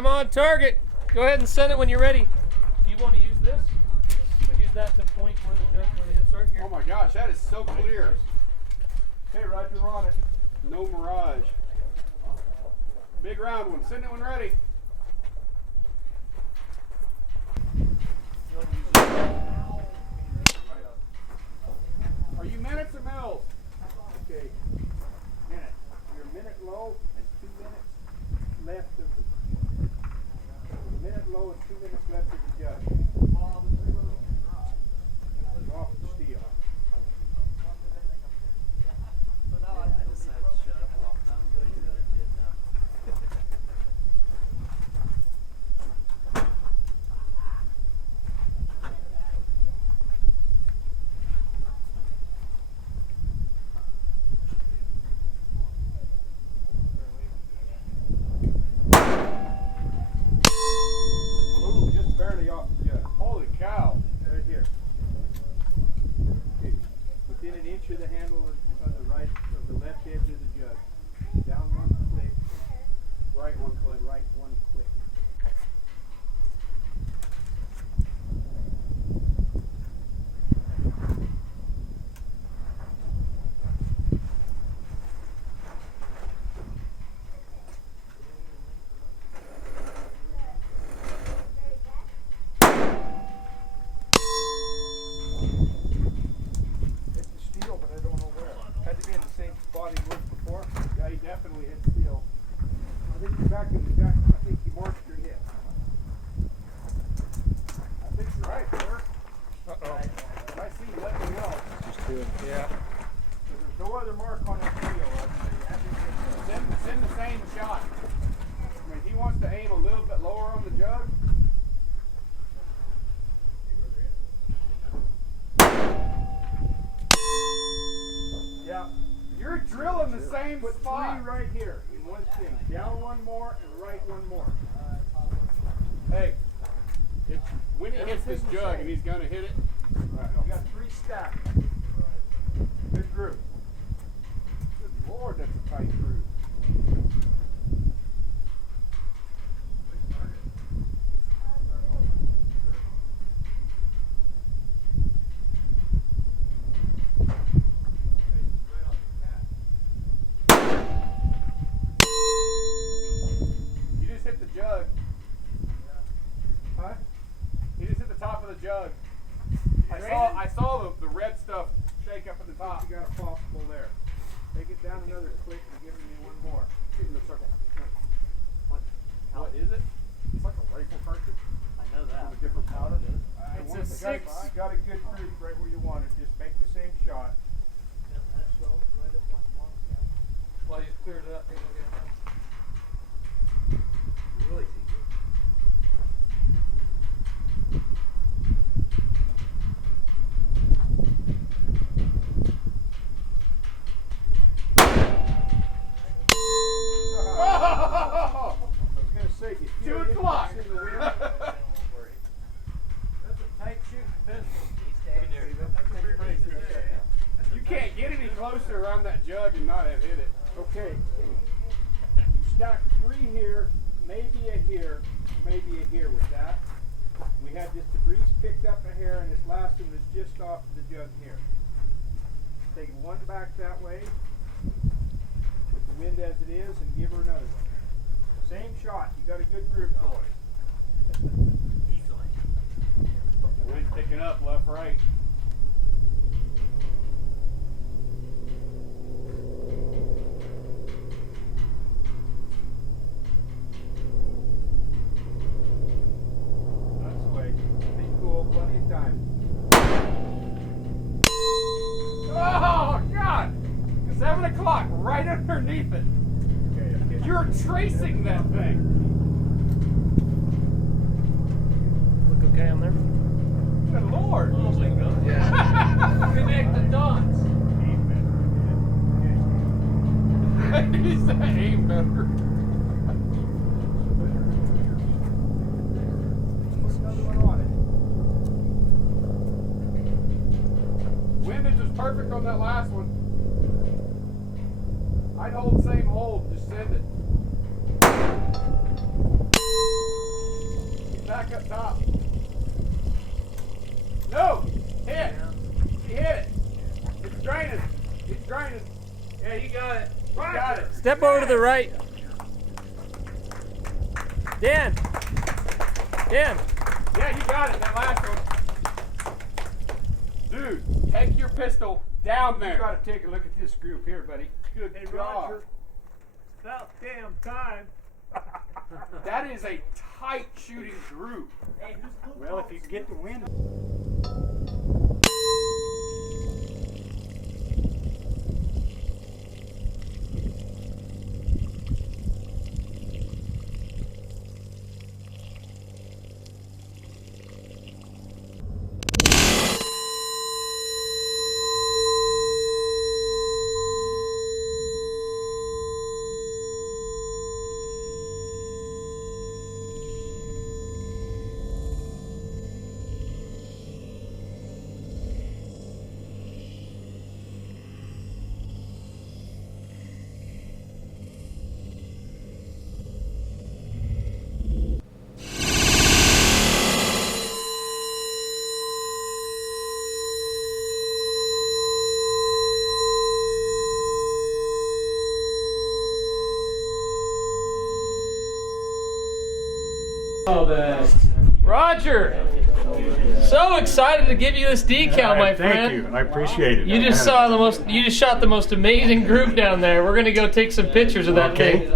I'm on target. Go ahead and send it when you're ready. Do you want to use this? Use that to point where the hits are here. Oh my gosh, that is so clear. Okay, Roger, we're on it. No mirage. Big round one. Send it when ready. Are you minutes or mils? Okay, minute. You're a minute low and 2 minutes left of the minute low and 2 minutes left of the judge. Off the steel. I decided to shut up a long time ago. You didn't know. Ooh, just barely off the judge. Holy cow. Right here. Okay. Within an inch of the handle of the right, of the left edge of the jug. Down one click, right one click, right one click. Hit the steel, but I don't know where. Had to be in the same spot he was before. Yeah, he definitely hit steel. I think you're back in the back. I think you marked your hit. I think you're right, sir. Uh-oh. If I see you, let me know. Just do it. Yeah. There's no other mark on that steel. Send the same shot. I mean, he wants to aim a little bit lower on the jug. Yeah. You're drilling the same Put spot. 3 right here in one thing. Down one more and right one more. Hey, when he hits this jug and he's gonna hit it, You got 3 stacked. Good group. good Lord, that's a tight groove. You just hit the jug. Huh? He just hit the top of the jug. I saw the red stuff shake up at the top. You got a possible there. Take it down another click and give me one more. In the circle. What is it? It's like a rifle cartridge. I know that. With a different powder. It's a You 6. got a good group right where you want it. Just make the same shot. While he's cleared it up, here we'll get it done. Really see good. Oh! I was gonna say, you feel 2 it o'clock. in the wind? That's a tight shooting pistol. You can't get any closer around that jug and not have hit it. Okay. You stack 3 here, maybe a here, maybe a here with that. We had this debris picked up a hair, and this last one was just off the jug here. Take one back that way, with the wind as it is, and give her another one. Same shot. You got a good group, boys. Easily. The wind's picking up left, right. That's the way. Be cool, plenty of time. Oh, God! 7 o'clock, right underneath it. Okay, You're tracing that thing. Look okay on there? Good Lord. Yeah. Connect the dots. He's the aim better. Put another one on it. Windage was perfect on that last one. I'd hold the same hold, just send it. Step over to the right. Dan. Dan. Yeah, you got it, that last one. Dude, take your pistol down You there. gotta take a look at this group here, buddy. Good Hey, God. Roger. About damn time. That is a tight shooting group. Well, if you get the wind. Roger, so excited to give you this decal, my friend. Thank you. I appreciate it. You just saw the most. You just shot the most amazing group down there. We're gonna go take some pictures of that thing.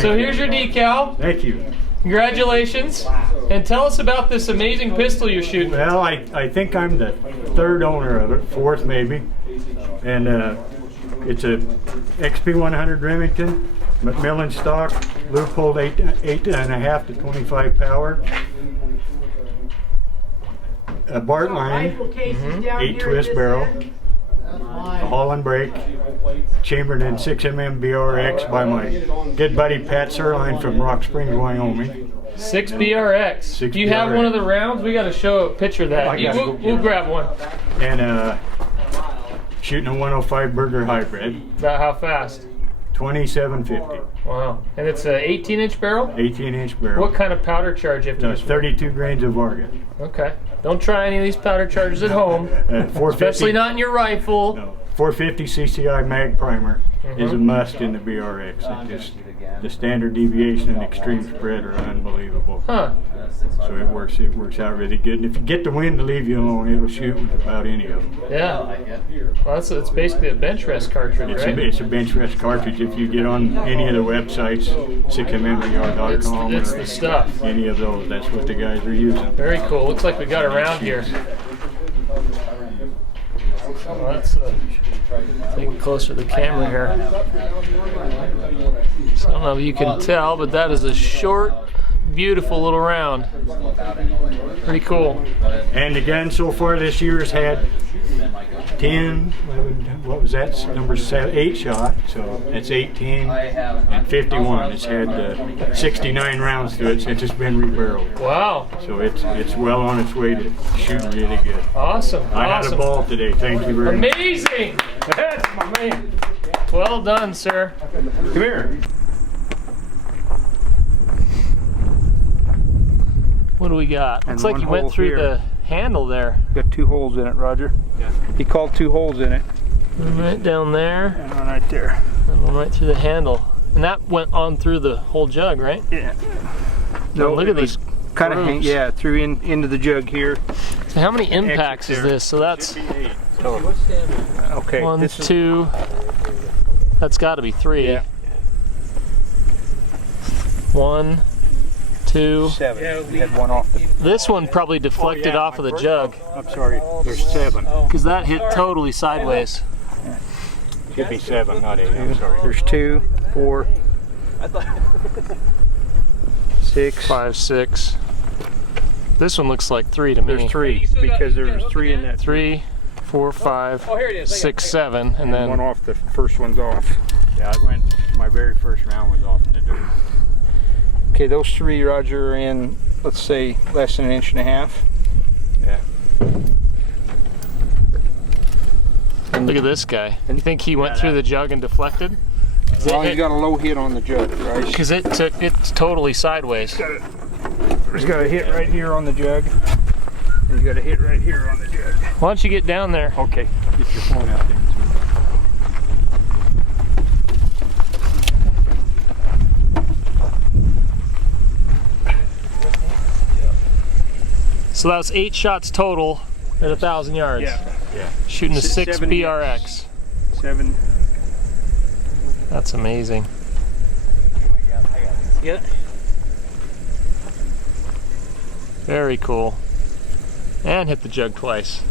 So here's your decal. Thank you. Congratulations, and tell us about this amazing pistol you're shooting. Well, I think I'm the third owner of it, fourth maybe, and it's a XP 100 Remington, McMillan Stock, Leupold 8.5 to 25 power. A Bartlein, 8 twist barrel, a Holland brake, chambered in 6mm BRX by my good buddy Pat Sirline from Rock Springs, Wyoming. 6 BRX. 6 Do you have BRX. one of the rounds? We got to show a picture of that. I gotta go get We'll it. grab one. And shooting a 105 Berger hybrid, About how fast? 2750, Wow. And it's an 18-inch barrel? 18-inch barrel. What kind of powder charge you have to use? 32 grains of Varga. Okay. Don't try any of these powder charges at home, 450, especially not in your rifle. No, 450 CCI mag primer is a must in the BRX. It just, the standard deviation and extreme spread are unbelievable. Huh. So it works out really good. And if you get the wind to leave you alone, it'll shoot with about any of them. Yeah. Well, it's basically a bench rest cartridge, right? It's a bench rest cartridge. If you get on any of the websites, sycamembryard.com It's or the stuff. any of those, that's what the guys are using. Very cool. Looks like we got a round here. Well, let's take it closer to the camera here. So I don't know if you can tell, but that is a short, beautiful little round. Pretty cool. And the gun so far this year has had 10, 11, what was that? Number 8 shot. So that's 18 and 51. It's had 69 rounds to it since it's been rebarreled. Wow. So it's well on its way to shooting really good. Awesome. I had a Awesome. ball today. Thank you very much. Amazing. That's my man. Well done, sir. Come here. What do we got? And Looks like one you went hole through here. the handle there. Got 2 holes in it, Roger. Yeah. He called 2 holes in it. And right down there, And one right there. and one right through the handle. And that went on through the whole jug, right? Yeah. No, look at these Kind of hang, grooves. yeah, through into the jug here. So how many impacts is there. this? So that's Okay. 1, this is 2. That's got to be 3. Yeah. 1, 2. 7. We had one off the. This one probably deflected off of the jug I'm sorry. There's 7. because that hit totally sideways. Should be 7, not 8. I'm sorry. There's 2, 4, 6. 5, 6. This one looks like 3 to me. There's 3 because there was 3 in that. 3, 4, 5, 6, 7, and And one then off. The first one's off. Yeah, I went. My very first round was off in the dirt. Okay, those 3, Roger, are in, let's say, less than 1.5 inches. Yeah. look at this guy. You think he went through the jug and deflected? As long as you got a low hit on the jug, right? Because it's totally sideways. There's got a hit right here on the jug. And you got a hit right here on the jug. Why don't you get down there? Okay. Get your phone out there too. So that was 8 shots total at 1,000 yards. Yeah. Shooting a 6 7 BRX. 7. That's amazing. Yeah. Very cool. And hit the jug twice.